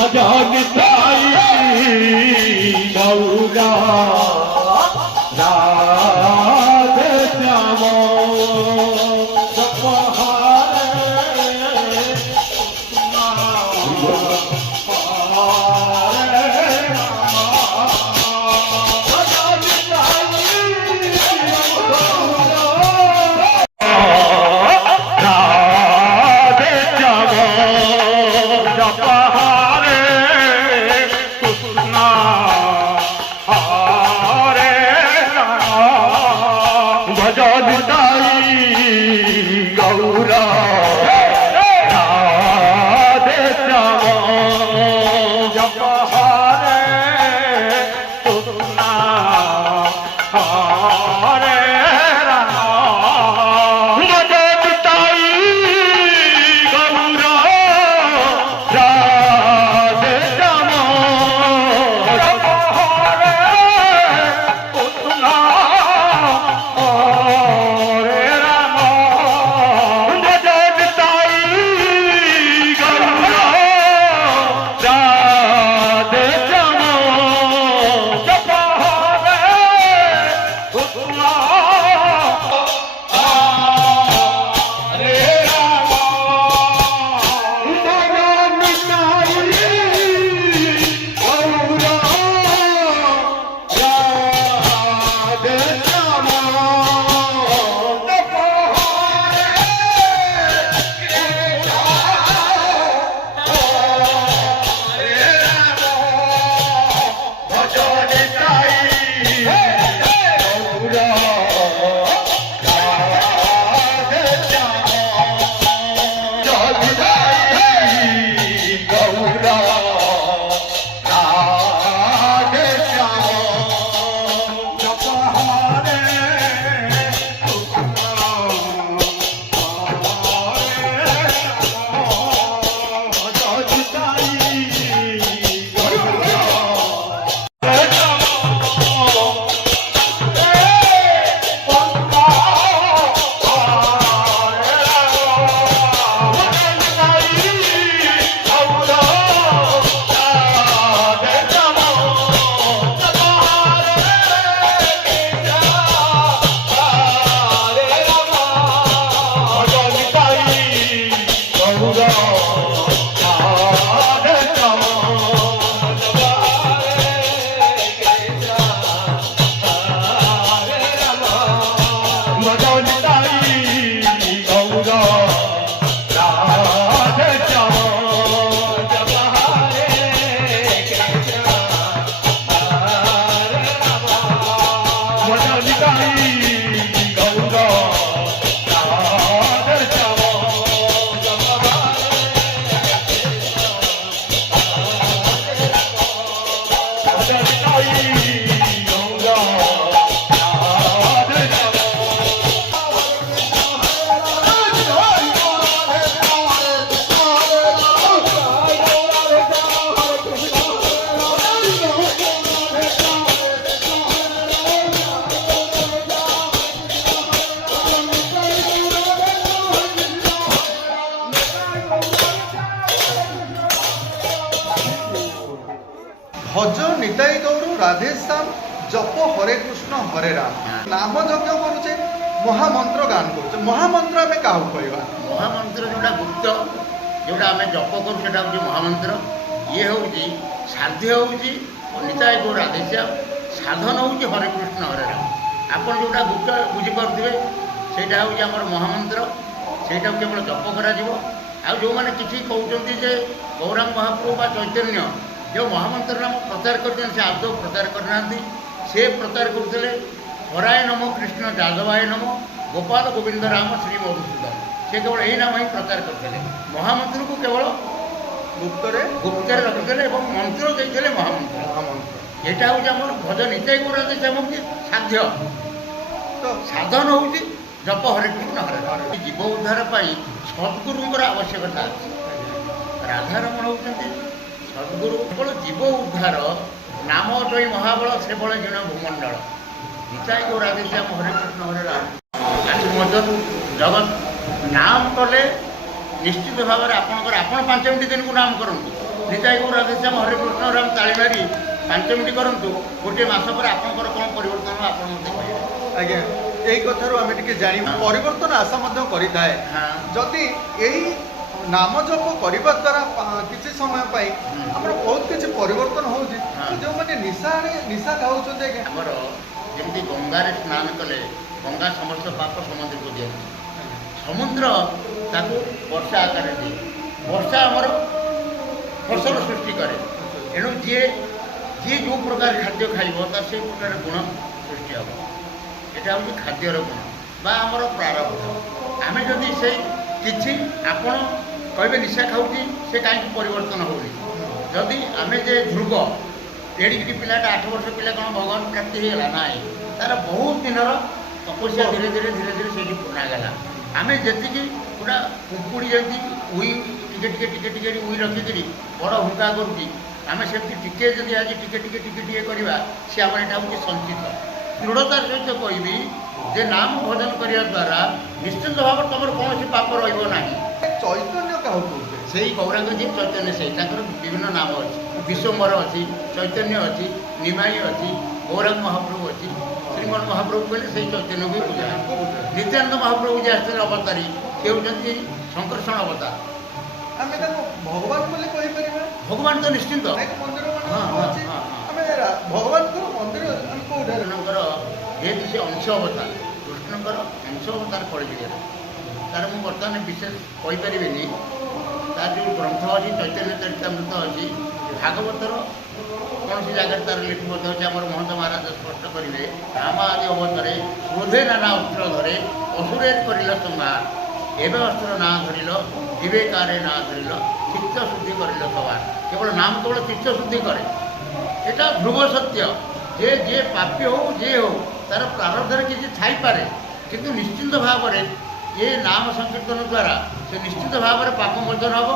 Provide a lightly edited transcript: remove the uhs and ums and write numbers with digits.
ভজনতাই গৌরা রাধে শ্যাম গৌরা রাধে শ্যাম জপ হরে কৃষ্ণ হরে রাম ভজনতাই গৌরা রাধে শ্যাম জপ হরে কৃষ্ণ হরে রাম ভজনতাই গৌরা রাধে শ্যাম জপ হরে কৃষ্ণ হরে রাম ভজনতাই গৌরা রাধে শ্যাম জপ ভজ নিতাই গৌর রাধে শ্যাম জপ হরে কৃষ্ণ হরে রাম নাম যজ্ঞ করুছে মহামন্ତ୍ର গান করুছে মহামন্ତ୍ର আমি কাহু কইবা ମହାମନ୍ତ୍ର ଯେଉଁଟା ଗୁପ୍ତ ଯେଉଁଟା ଆମେ ଜପ କରୁ ସେଇଟା ହେଉଛି ମହାମନ୍ତ୍ର ଇଏ ହେଉଛି ସାଧ୍ୟ ହେଉଛି ନିତାଇ ଗୌର ରାଧେଶ୍ୟାମ ସାଧନ ହେଉଛି ହରେ କୃଷ୍ଣ ହରେ ରାମ ଆପଣ ଯେଉଁଟା ଗୁପ୍ତ ବୁଝିପାରୁଥିବେ ସେଇଟା ହେଉଛି ଆମର ମହାମନ୍ତ୍ର ସେଇଟାକୁ କେବଳ ଜପ କରାଯିବ ଆଉ ଯେଉଁମାନେ କିଛି କହୁଛନ୍ତି ଯେ ଗୌରାଙ୍ଗ ମହାପ୍ରଭୁ ବା ଚୈତନ୍ୟ ଯେଉଁ ମହାମନ୍ତ୍ର ନାମ ପ୍ରଚାର କରିଛନ୍ତି ସେ ଆଦୌ ପ୍ରଚାର କରିନାହାନ୍ତି ସେ ପ୍ରଚାର କରୁଥିଲେ ହରାୟ ନମ କୃଷ୍ଣ ଯାଦବାୟ ନମ ଗୋପାଳ ଗୋବିନ୍ଦ ରାମ ଶ୍ରୀ ମଧୁସୂଦନ ସେ କେବଳ ଏହି ନାମ ହିଁ ପ୍ରଚାର କରିଥିଲେ ମହାମନ୍ତ୍ରକୁ କେବଳ ଗୁପ୍ତରେ ରଖିଥିଲେ ଏବଂ ମନ୍ତ୍ର ଦେଇଥିଲେ ମହାମନ୍ତ୍ର ଏଇଟା ହେଉଛି ଆମର ଭଜ ନିତାଇ ଗୌର ରାଧେଶ୍ୟାମ ହେଉଛି ସାଧ୍ୟ ତ ସାଧନ ହେଉଛି ଜପ ହରେ କୃଷ୍ଣ ହରେ ରାମ ଜୀବ ଉଦ୍ଧାର ପାଇଁ ସଦ୍ଗୁରୁଙ୍କର ଆବଶ୍ୟକତା ଅଛି ରାଧାରମଣ ହେଉଛନ୍ତି ସଦ୍ଗୁରୁ କେବଳ ଜୀବ ଉଦ୍ଧାର ନାମ ଅଟଇ ମହାବଳ ସେ ବଳେ ଜିଣ ଭୂମଣ୍ଡଳ ନିତାଇ ଗୌର ରାଧେଶ୍ୟାମ ହରେ କୃଷ୍ଣ ହରେ ରାମ ଆଜି ମଧ୍ୟ ଜଗତ ନାମ କଲେ ନିଶ୍ଚିତ ଭାବରେ ଆପଣଙ୍କର ଆପଣ 5 ମିନିଟ୍ ଦିନକୁ ନାମ କରନ୍ତୁ ନିତାଇ ଗୌର ରାଧେଶ୍ୟାମ ହରେ କୃଷ୍ଣ ରାମ ତାଳି ମାରି 5 ମିନିଟ୍ କରନ୍ତୁ, ଗୋଟିଏ ମାସ ପରେ ଆପଣଙ୍କର କ'ଣ ପରିବର୍ତ୍ତନ ଆପଣ ମୋତେ କହିବେ। ଆଜ୍ଞା, ଏଇ କଥାରୁ ଆମେ ଟିକେ ଜାଣିବୁ ପରିବର୍ତ୍ତନ ଆଶା ମଧ୍ୟ କରିଥାଏ। ହଁ ଯଦି ଏହି ନାମ ଜପ କରିବା ଦ୍ୱାରା କିଛି ସମୟ ପାଇଁ ଆମର ବହୁତ କିଛି ପରିବର୍ତ୍ତନ ହେଉଛି। ହଁ। ଯେଉଁମାନେ ନିଶା ଖାଉଛନ୍ତି ଆଜ୍ଞା, ଆମର ଯେମିତି ଗଙ୍ଗାରେ ସ୍ନାନ କଲେ ଗଙ୍ଗା ସମସ୍ତ ପାପ ସମୁଦ୍ରକୁ ଦିଅନ୍ତି, ସମୁଦ୍ର ତାକୁ ବର୍ଷା ଆକାରରେ ଦିଏ। ବର୍ଷା ଆମର ଫସଲ ସୃଷ୍ଟି କରେ। ଏଣୁ ଯିଏ ଯେଉଁ ପ୍ରକାର ଖାଦ୍ୟ ଖାଇବ ତାର ସେଇ ପ୍ରକାର ଗୁଣ ସୃଷ୍ଟି ହେବ। ଏଇଟା ହେଉଛି ଖାଦ୍ୟର ଗୁଣ ବା ଆମର ପ୍ରାରବ୍ଧ। ଆମେ ଯଦି ସେଇ କିଛି ଆପଣ କହିବେ ନିଶା ଖାଉଛି ସେ କାହିଁକି ପରିବର୍ତ୍ତନ ହେଉନି, ଯଦି ଆମେ ଯେ ଧ୍ରୁବ ଏଡ଼ିକି ପିଲାଟା 8 ବର୍ଷ ପିଲା କ'ଣ ଭଗବାନ ପ୍ରାପ୍ତି ହେଇଗଲା? ନାହିଁ, ତାର ବହୁତ ଦିନର ତପସ୍ୟା ଧୀରେ ଧୀରେ ସେଇଠି ପୂର୍ଣ୍ଣାଗଲା। ଆମେ ଯେତିକି ପୁରା କୁକୁଡ଼ି ଯେମିତି ଉଇ ଟିକେ ଉଇ ରଖିକିରି ବଡ଼ ହୁଙ୍କା କରୁଛି, ଆମେ ସେମିତି ଟିକେ ଯଦି ଆଜି ଟିକେ କରିବା, ସେ ଆମର ଏଇଟା ହେଉଛି ସଞ୍ଚିତ। ଦୃଢ଼ତାର ସହିତ କହିବି ଯେ ନାମ ଭଜନ କରିବା ଦ୍ୱାରା ନିଶ୍ଚିନ୍ତ ଭାବରେ ତୁମର କୌଣସି ପାପ ରହିବ ନାହିଁ। ଚୈତନ୍ୟ କାହାକୁ କହୁଛେ? ସେଇ ଗୌରାଙ୍ଗ ଯିଏ ଚୈତନ୍ୟ, ସେଇ ତାଙ୍କର ବିଭିନ୍ନ ନାମ ଅଛି। ବିଶ୍ୱମ୍ବର ଅଛି, ଚୈତନ୍ୟ ଅଛି, ନିମାଇ ଅଛି, ଗୌରାଙ୍ଗ ମହାପ୍ରଭୁ ଅଛି। ଶ୍ରୀମନ୍ ମହାପ୍ରଭୁ କହିଲେ ସେଇ ଚୈତନ୍ୟକୁ ବି ପୂଜା। ନିତ୍ୟାନନ୍ଦ ମହାପ୍ରଭୁ ଯିଏ ଆସିଥିଲେ ଅବତାରୀ, ସେ ହେଉଛନ୍ତି ଶଙ୍କର୍ଷଣ ଅବତାର। ଆମେ ତାକୁ ଭଗବାନ ବୋଲି କହିପାରିବା। ଭଗବାନ ତ ନିଶ୍ଚିନ୍ତ। ଅନେକ ମନ୍ଦିର ହଁ, ହଁ, ଅଛି, ହଁ, ଆମେ ଭଗବାନଙ୍କର ମନ୍ଦିର ଆମେ କୋଉଠାରେ? କୃଷ୍ଣଙ୍କର ଯେହେତୁ ସେ ଅଂଶ ଅବତାର, କୃଷ୍ଣଙ୍କର ଅଂଶ ଅବତାର କଳିଯୁଗରେ, ତାର ମୁଁ ବର୍ତ୍ତମାନ ବିଶେଷ କହିପାରିବିନି। ତାର ଯେଉଁ ଗ୍ରନ୍ଥ ଅଛି ଚୈତନ୍ୟ ଚରିତାମୃତ ଅଛି, ଭାଗବତର କୌଣସି ଜାଗାରେ ତାର ଲିପିବଦ୍ଧ ଅଛି। ଆମର ମହନ୍ତ ମହାରାଜ ସ୍ପଷ୍ଟ କରିବେ, ରାମ ଆଦି ଅବତାରେ କ୍ରୋଧେ ନାନା ଅସ୍ତ୍ର ଧରେ ଅସୁରେ କରିଲ ସମ୍ଭାର, ଏବେ ଅସ୍ତ୍ର ନାଁ ଧରିଲ ବିବେକାରେ ନାଁ ଧରିଲ ଚିତ୍ତ ଶୁଦ୍ଧି କରିଲ ସବାର। କେବଳ ନାମ କେବଳ ଚିତ୍ତ ଶୁଦ୍ଧି କରେ, এটা ধ্রুব সত্য। যে পাপী হও যে হও তার প্রারব্ধরে কিছু থাইপারে, কিন্তু নিশ্চিন্ত ভাবে এ নাম সংকীর্তন দ্বারা সে নিশ্চিত ভাবে পাপ মোচন হব।